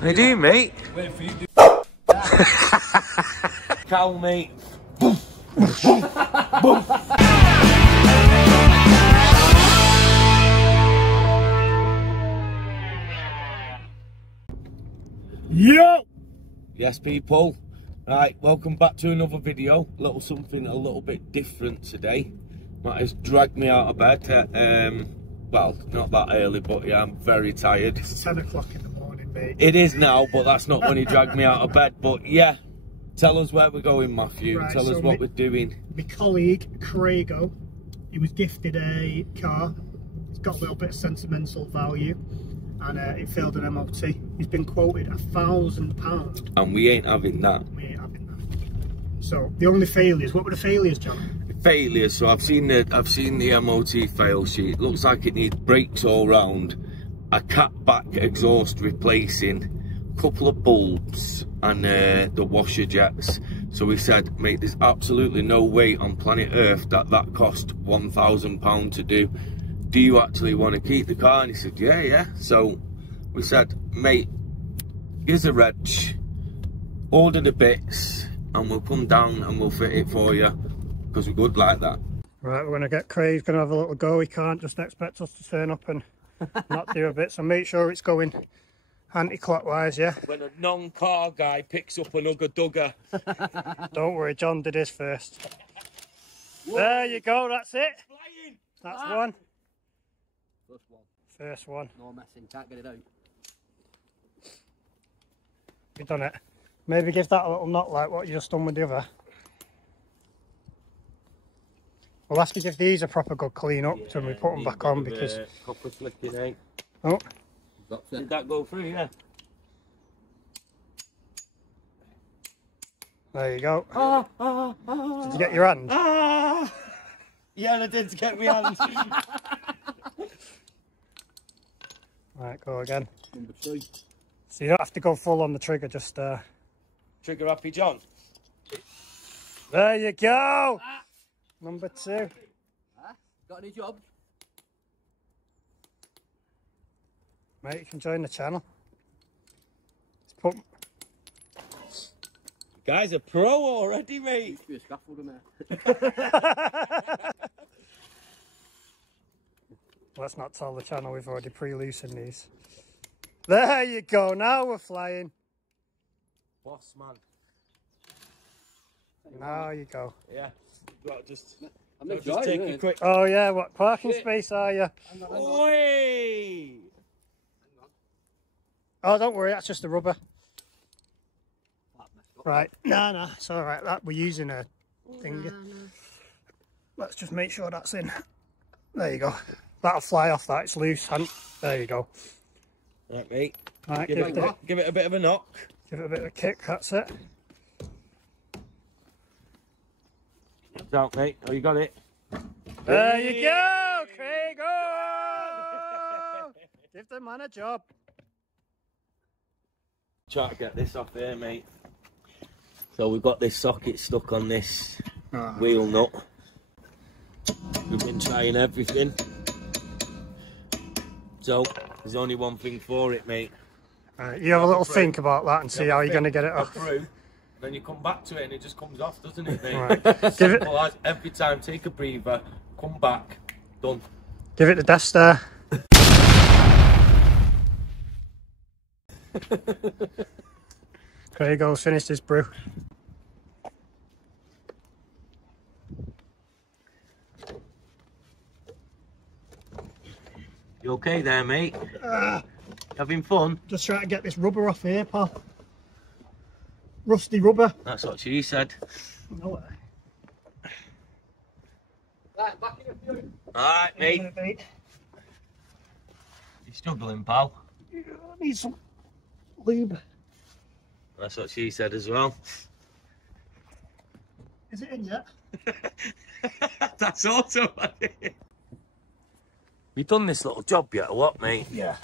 How you doing, mate? Wait for you to Cow, mate. Yo! Yes, people. Right, welcome back to another video. A little something a little bit different today. Matt has dragged me out of bed. Well, not that early, but yeah, I'm very tired. It's 10 o'clock in the morning, mate. It is now, but that's not when he dragged me out of bed. But yeah, tell us where we're going, Matthew. Right, tell us what we're doing. My colleague, Craigo, he was gifted a car. It's got a little bit of sentimental value. And it failed an MOT. He's been quoted £1,000. And we ain't having that. We ain't having that. So the only failures, what were the failures, John? Failures. So I've seen the MOT fail sheet. Looks like it needs brakes all round, a catback exhaust replacing, a couple of bulbs, and the washer jets. So we said, mate, there's absolutely no way on planet Earth that cost £1,000 to do. Do you actually want to keep the car? And he said, yeah. So we said, mate, here's a reg, order the bits, and we'll come down and we'll fit it for you, because we're good like that. Right, we're going to get Craig's going to have a little go. He can't just expect us to turn up and not do a bit, so make sure it's going anti-clockwise, yeah? When a non-car guy picks up an ugga-dugga. Don't worry, John did his first. Whoa. There you go, that's it. Flying. That's one. First one. First one. No messing, can't get it out. You've done it. Maybe give that a little knock like what you just done with the other. We'll have to give these a proper good clean up when we put them back on, because... Copper slicking, eh? Oh. Did that go through, yeah? There you go. Did you get your hand? Yeah, I did get my hand. Right, go again. Number 3. So you don't have to go full on the trigger, just... Trigger happy, John. There you go! Number 2. Got any jobs? Mate, you can join the channel. Let's put... Guy's a pro already, mate. Used to be a scaffolder, mate. Let's not tell the channel we've already pre-loosened these. There you go, now we're flying. Boss, man. Now you go. Yeah. Just take a quick... Oh yeah, what parking space are you? Oi! Oh, don't worry, that's just the rubber. Right, no, it's all right. That we're using a thing. Let's just make sure that's in. There you go. That'll fly off. That it's loose. There you go. Right, mate. Right, give it a bit of a knock. Give it a bit of a kick. That's it. Out, mate. Oh, you got it. There you go, Craig. Oh! Give the man a job. Try to get this off there, mate. So we've got this socket stuck on this wheel nut. We've been trying everything. So there's only one thing for it, mate. Right, you have a little think about that and see how you're going to get it off. Through, then you come back to it and it just comes off, doesn't it, mate? Right. Simple as every time, take a breather, come back, done. Give it the death stare. Craig's finished his brew. You okay there, mate? Having fun? Just trying to get this rubber off here, pal. Rusty rubber. That's what she said. No way. Right, back in a few. Alright, mate. You're struggling, pal. I need some lube. That's what she said as well. Is it in yet? That's also You done this little job yet or what, mate? Yeah.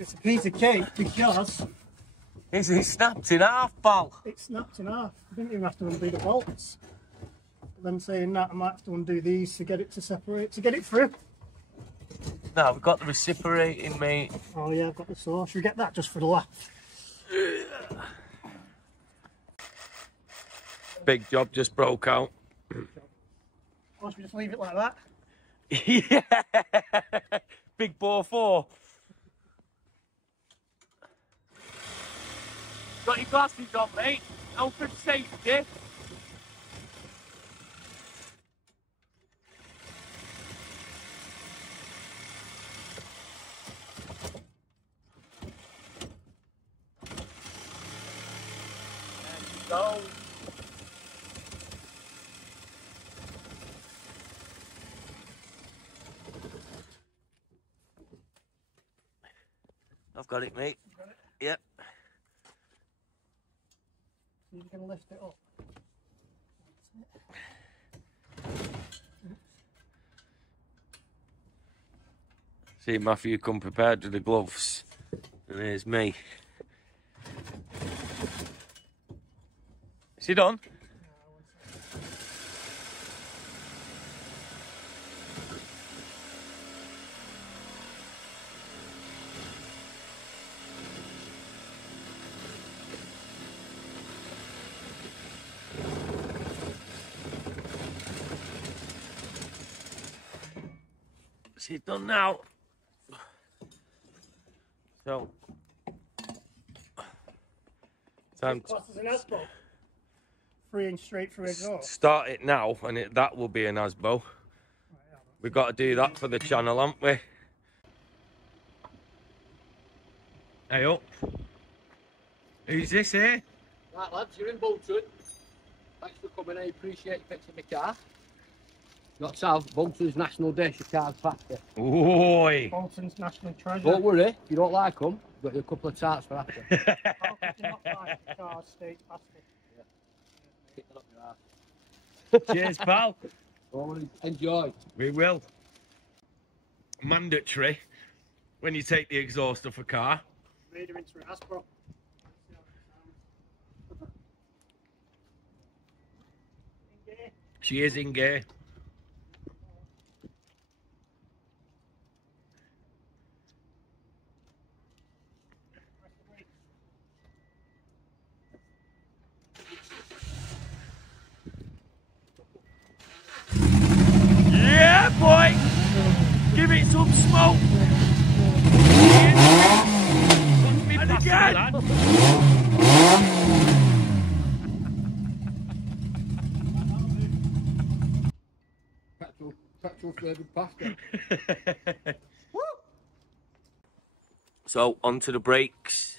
It's a piece of cake because... It snapped in half, pal. It snapped in half. I didn't even have to undo the bolts. But then saying that, I might have to undo these to get it to separate, to get it through. now. We've got the reciprocating, mate. Oh yeah, I've got the saw. Should we get that just for the laugh? Big job just broke out. Or should we just leave it like that? Yeah! Big bore 4. Got your glasses on, mate. Health and safety. Go. I've got it, mate. You got it? Yep. So you're going to lift it up. See, Matthew come prepared with the gloves. And there's me. Is he done? Is he done now? So, time to Classes in Asbo. 3-inch straight through exhaust. start it now, and that will be an Asbo. We've got to do that for the channel, haven't we? Hey up. Who's this here? Right, lads, you're in Bolton. Thanks for coming. I appreciate you fixing my car. Got to have Bolton's National Dish, your car's faster. Oi! Bolton's National Treasure. Don't worry, if you don't like them, I've got you a couple of tarts for after. How could you not like the car state faster? Kick that up your ass. Cheers, pal. Don't worry, enjoy. We will. Mandatory when you take the exhaust off a car. Made her into an Asbo. She is in gear. Yeah, boy! Give it some smoke! And again! Petrol flavoured pasta. So, onto the brakes.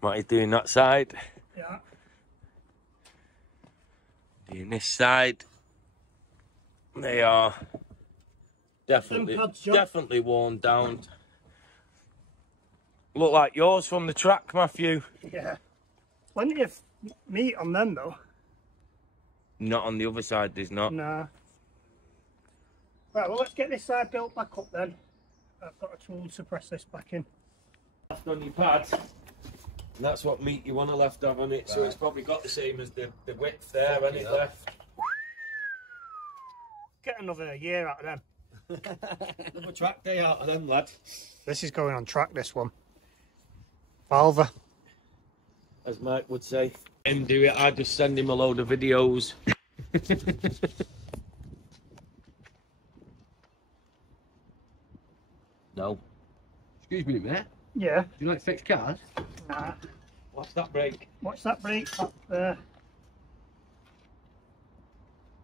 What are you doing that side? Yeah. Doing this side. They are definitely worn down. Look like yours from the track, Matthew. Yeah. Plenty of meat on them though. Not on the other side, there's not. Nah. Right, well let's get this side built back up then. I've got a tool to press this back in. Left on your pad. And that's what meat you want to left have on it, so it's probably got the same as the width there, and it left. Get another year out of them. Another track day out of them, lad. This is going on track, this one. Valve. As Mike would say. Him do it, I just send him a load of videos. No. Excuse me, mate. Yeah. Do you like fixed cars? Nah. What's that brake? Watch that brake up there.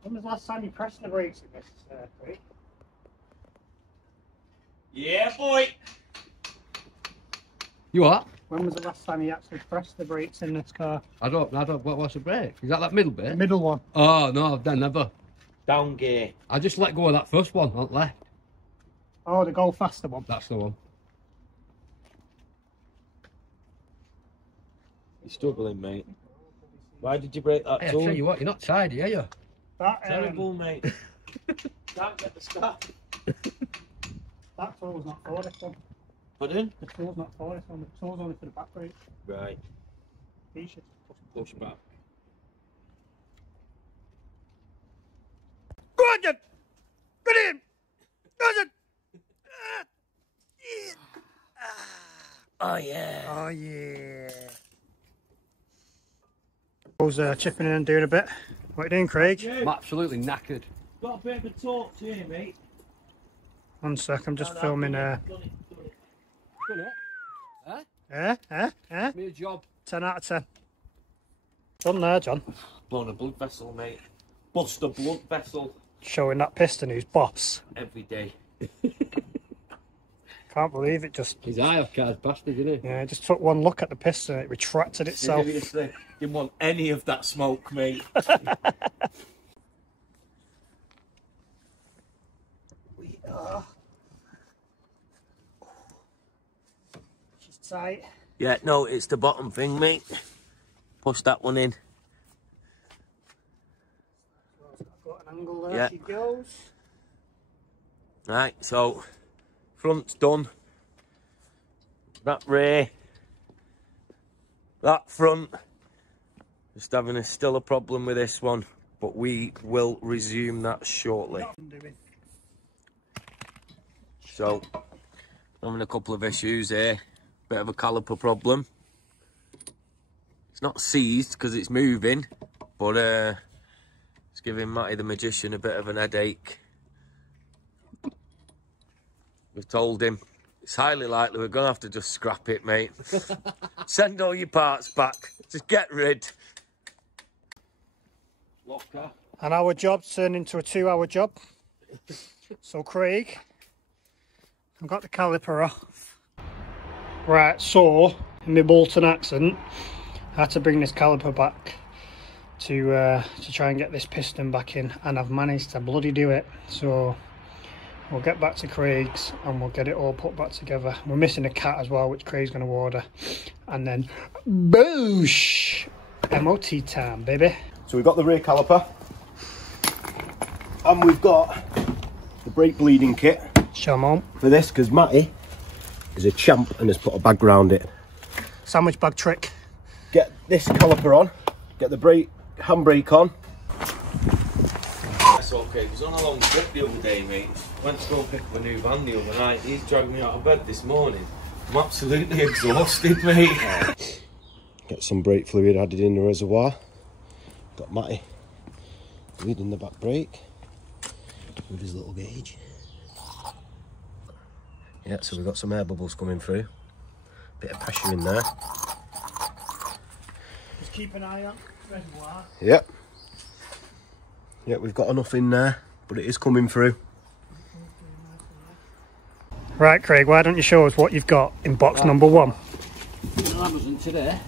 When was the last time you pressed the brakes in this brake? Yeah, boy! You what? When was the last time you actually pressed the brakes in this car? I don't, what's the brake? Is that middle bit? The middle one. Oh, no, I've done never. Down gear. I just let go of that first one on the left. Oh, the go faster one. That's the one. You're struggling, mate. Why did you break that Hey, I tool? tell you what, you're not tidy, are you? That, Terrible, mate. Can't get the start. that tool's not for this one. Pardon? The tool's not for this one. The tool's only for the back brake. Right. You should Push back. Go on, Jim! Get in! Oh yeah. Oh yeah. I was chipping in and doing a bit. What are you doing, Craig? I'm absolutely knackered. Got a bit of a torch here, mate. 1 sec, I'm just filming. Done it. Me a job. 10 out of 10. Done there, John. Blown a blood vessel, mate. Bust a blood vessel. Showing that piston who's boss. Every day. Can't believe it just. His eye off car's bastard, isn't he? Yeah, just took one look at the piston and it retracted itself. Seriously, didn't want any of that smoke, mate. We are. She's tight. Yeah, no, it's the bottom thing, mate. Push that one in. I've got an angle there. Yeah. She goes. Right, so front's done. That rear, that front. Just having still a problem with this one, but we will resume that shortly. So, having a couple of issues here. Bit of a caliper problem. It's not seized because it's moving, but it's giving Matty the magician a bit of an headache. We've told him it's highly likely we're going to have to just scrap it, mate. Send all your parts back. Just get rid. Locker. An hour job turned into a 2-hour job. So Craig, I've got the caliper off. Right, so in my Bolton accent, I had to bring this caliper back to try and get this piston back in, and I've managed to bloody do it. So we'll get back to Craig's and we'll get it all put back together. We're missing a cat as well, which Craig's going to order. And then, boosh! MOT time, baby. So we've got the rear caliper. And we've got the brake bleeding kit. Show 'em on. For this, because Matty is a champ and has put a bag round it. Sandwich bag trick. Get this caliper on. Get the handbrake on. That's okay. He was on a long trip the other day, mate. Went to go pick up a new van the other night. He's dragged me out of bed this morning. I'm absolutely exhausted, mate. Get some brake fluid added in the reservoir. Got Matty leading the back brake with his little gauge. Yeah, so we've got some air bubbles coming through. Bit of pressure in there. Just keep an eye on the reservoir. Yep. Yeah, we've got enough in there, but it is coming through. Right, Craig, why don't you show us what you've got in box number 1? On Amazon today.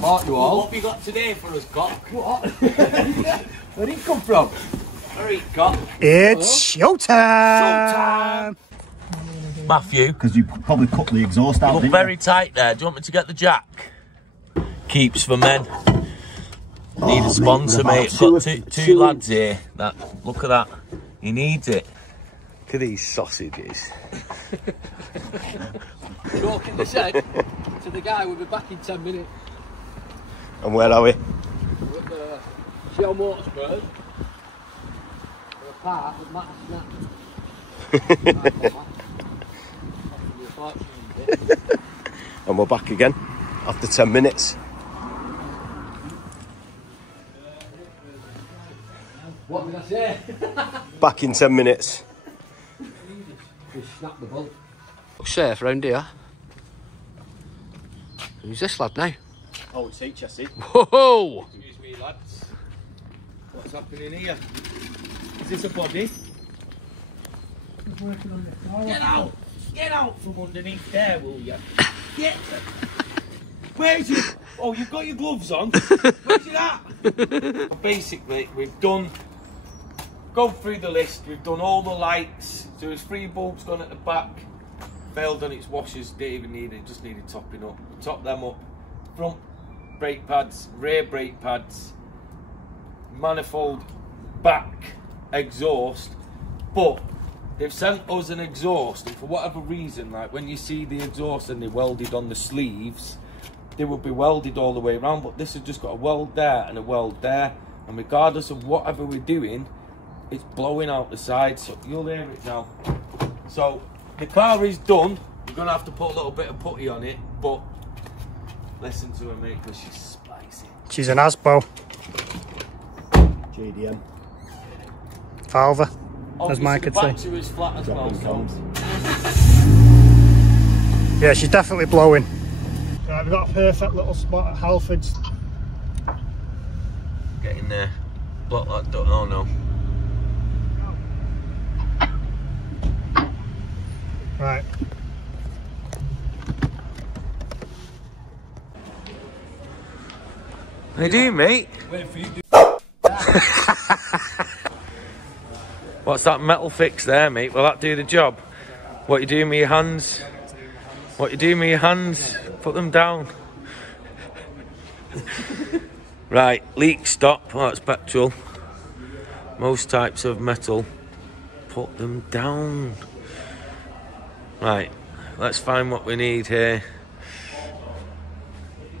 Bought you all. What have you got today for us, Cock? What? Where did it come from? Alright, Cock. It's showtime! Matthew, Because you probably cut the exhaust out, look didn't very tight there. Do you want me to get the jack? Keeps for men. Need a sponsor, mate. Got two lads here. Look at that. He needs it. Look at these sausages. Joking aside, to the guy, we'll be back in 10 minutes. And where are we? We're at the Shell Motorspurs. We're a park with Matt Snap. And we're back again after 10 minutes. What did I say? Back in 10 minutes. Just snap the bolt. Looks safe round here. Who's this lad now? Oh, it's HSE. Whoa! Excuse me, lads. What's happening here? Is this a body? Get out! Get out from underneath there, will you? Get. Where's your? Oh, you've got your gloves on. Where's it at? Basically, we've gone through the list. We've done all the lights. So there's 3 bulbs done at the back. Failed on its washers. Didn't even need it. Just needed topping up. Top them up. Front brake pads, rear brake pads, manifold, back exhaust. But they've sent us an exhaust, and for whatever reason, like when you see the exhaust and they welded on the sleeves, they would be welded all the way around, but this has just got a weld there and a weld there, and regardless of whatever we're doing, it's blowing out the sides. So you'll hear it now. So the car is done. We're gonna have to put a little bit of putty on it, but listen to her, mate, because she's spicy. She's an Asbo. JDM. Valva, Obviously, as Mike the could say. battery is flat as well, so. Yeah, she's definitely blowing. Right, we've got a perfect little spot at Halford's. Get in there. Block that door. Oh no. Right. How you doing, mate? What's that metal fix there, mate? Will that do the job? What you doing with your hands? What you doing with your hands? Put them down. Right, leak stop. Oh, that's petrol. Most types of metal. Put them down. Right, let's find what we need here.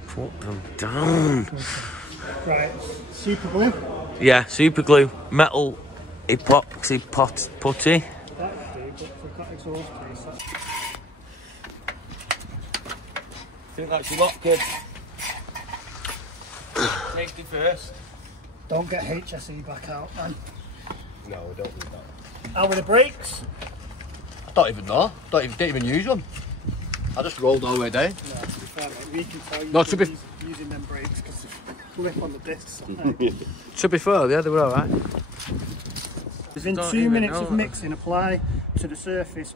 Put them down. Right, super glue. Yeah, super glue. Metal epoxy putty. That'd do, but we've got exhaust case. I think that's your lot, kid. Safety first. Don't get HSE back out, man. No, we don't need that. How were the brakes? I don't even know. Didn't even use them. I just rolled all the way down. Yeah, to be fair, mate, we can tell you No, to be- using them brakes because they flip on the discs. To be fair, yeah, they were alright. Within Don't 2 even minutes know of that. mixing, apply to the surface,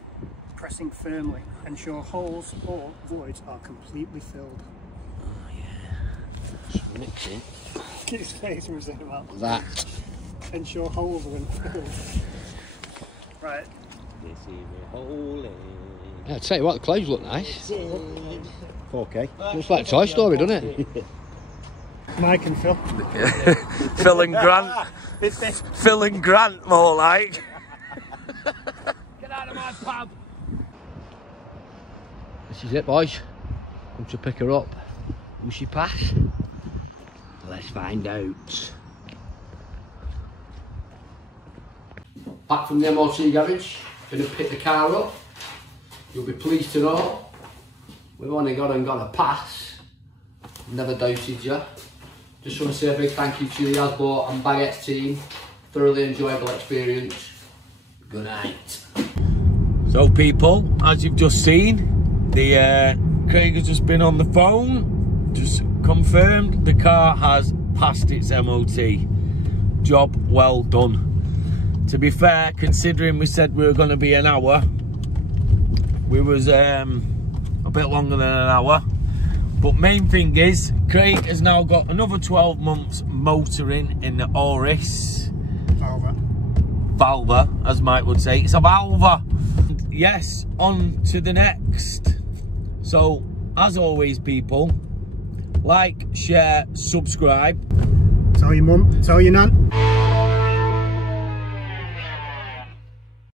pressing firmly. Ensure holes or voids are completely filled. Mixing. His face was in about That. ensure holes are filled. Right. Yeah, I tell you what, the clouds look nice. 4K. Looks like Toy Story, doesn't it? Mike and Phil. Phil and Grant. Phil and Grant, more like. Get out of my pub! This is it, boys. Come to pick her up. Will she pass? Let's find out. Back from the MOT garage, gonna pick the car up. You'll be pleased to know we've only got a pass. Never doubted you. Just want to say a big thank you to the Asbo and Baguette team. Thoroughly enjoyable experience. Good night. So, people, as you've just seen, the Craig has just been on the phone, just confirmed the car has passed its MOT. Job well done. To be fair, considering we said we were going to be an hour, we was a bit longer than an hour. But main thing is, Craig has now got another 12 months motoring in the Oris. Valva, as Mike would say. It's a Valva. Yes, on to the next. So, as always, people, like, share, subscribe. Tell your mum, tell your nan.